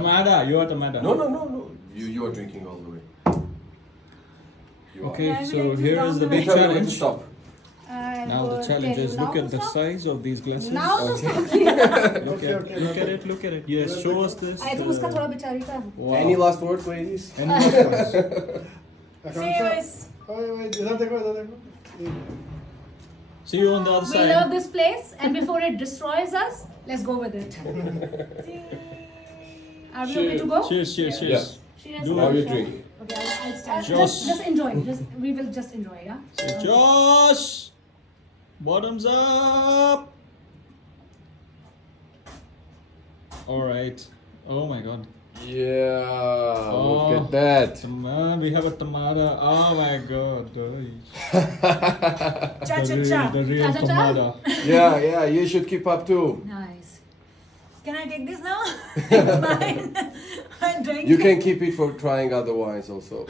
Tamada, you are Tamada. No. You are drinking all the way. You are. Okay, Okay, so let's here down is the the big Tell me when to challenge. stop. Now the challenge is look at the size of these glasses. Now to stop. Look at it. Yes, show us this. I think उसका थोड़ा बेचारी का. Wow. Any last words, ladies? Any last words? Serious. इधर देखो. See you on the other We side. love this place, and before it destroys us, let's go with it. Are we okay to go? Cheers. Yes. Cheers. Do Now it. you drink. Okay, I'll stand. Josh. Just enjoy. We will just enjoy, yeah. Say, Josh! Bottoms up! Alright. Oh my god. Yeah. Oh. Look at that. We have a tamada. Oh my god. Cha-cha-cha. The real Cha-cha-cha. tamada. Yeah. You should keep up too. Nice. Can I take this now? It's mine. I'm drinking. You can keep it for trying other wines also.